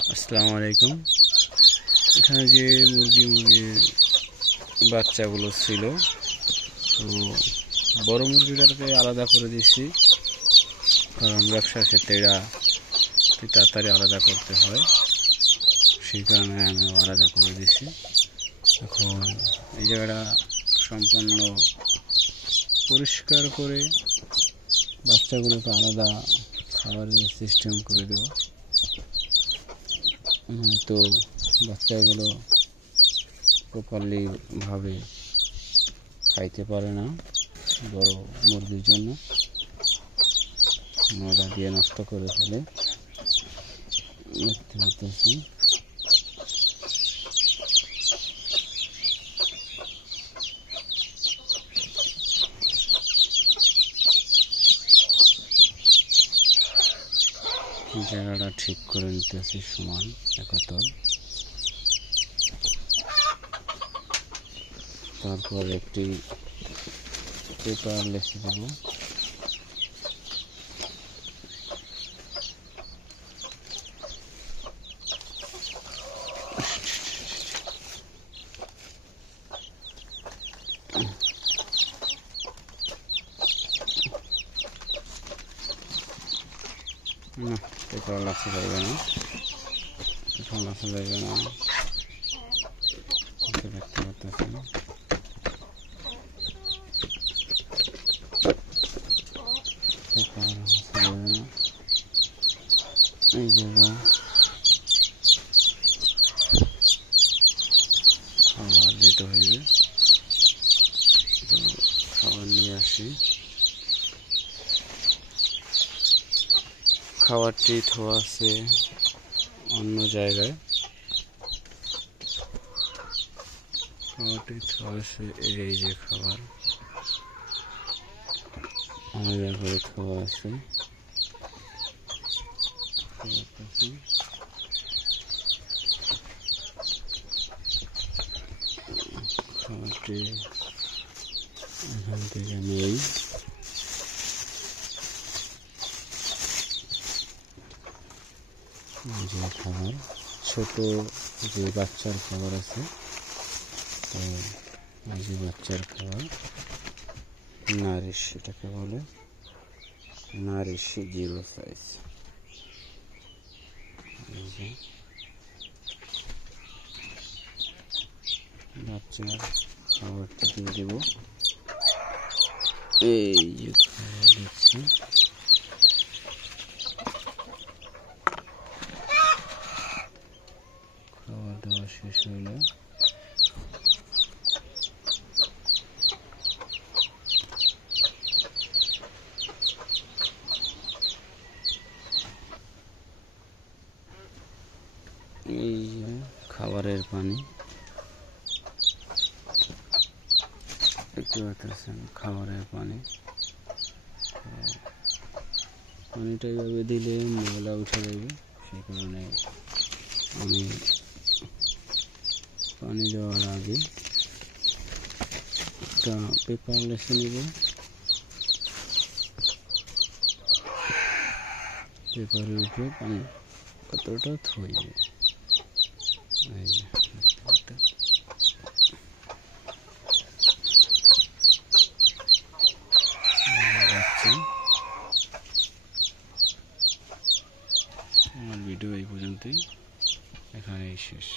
আসসালামু আলাইকুম। এখানে যে মুরগির বাচ্চাগুলো ছিল, তো বড় মুরগিটাকে আলাদা করে দিচ্ছি, কারণ ব্যবসার ক্ষেত্রে এরা তাড়াতাড়ি আলাদা করতে হয়, সেই কারণে আমি আলাদা করে দিচ্ছি। এখন এই জায়গাটা সম্পূর্ণ পরিষ্কার করে বাচ্চাগুলোকে আলাদা খাবারের সিস্টেম করে দেবো। তো বাচ্চাগুলো প্রপারলি ভাবে খাইতে পারে না, বড় মুরগির জন্য ময়দা দিয়ে নষ্ট করে ফেলে, দেখতে পাচ্ছি। জায়গাটা ঠিক করে নিতেছি সমান একতর। তারপর একটি পেপার লিখে দেব। না, পেপার লাগাতে যাবে না, পেপার লাগাতে যাবে না, দেখতে পাচ্ছি। পেপার লাগাতে যাবে না, এই জায়গা খাবার দিতে হইবে। তো খাবার নিয়ে আসি। খাবারটি ধোয়া আছে অন্য জায়গায়, খাবারটি ধোয়া আছে, এই যে খাবার আলাদা করে ধোয়া আছে। খাবারটি এখান থেকে নেই, যে খাবার ছোট যে বাচ্চার খাবার আছে, তো এই যে বাচ্চার খাবার নারিশ, এটাকে বলে নারিশ 0 সাইজ। এই যে বাচ্চার খাবারটা দিয়ে দেব। এই যে খাবার দিচ্ছি, খাবার দেওয়া শেষ হইলে এই যে খাবারের পানি, দেখতে পাচ্ছেন খাবারের পানি। পানিটা এইভাবে দিলে ময়লা উঠে যাবে, সেই কারণে আমি পানি দেওয়ার আগে একটা পেপার লিখে নেব। পেপারের উপরে পানি কতটা থইবে, এই যে আমার ভিডিও এই পর্যন্তই, এখানেই শেষ।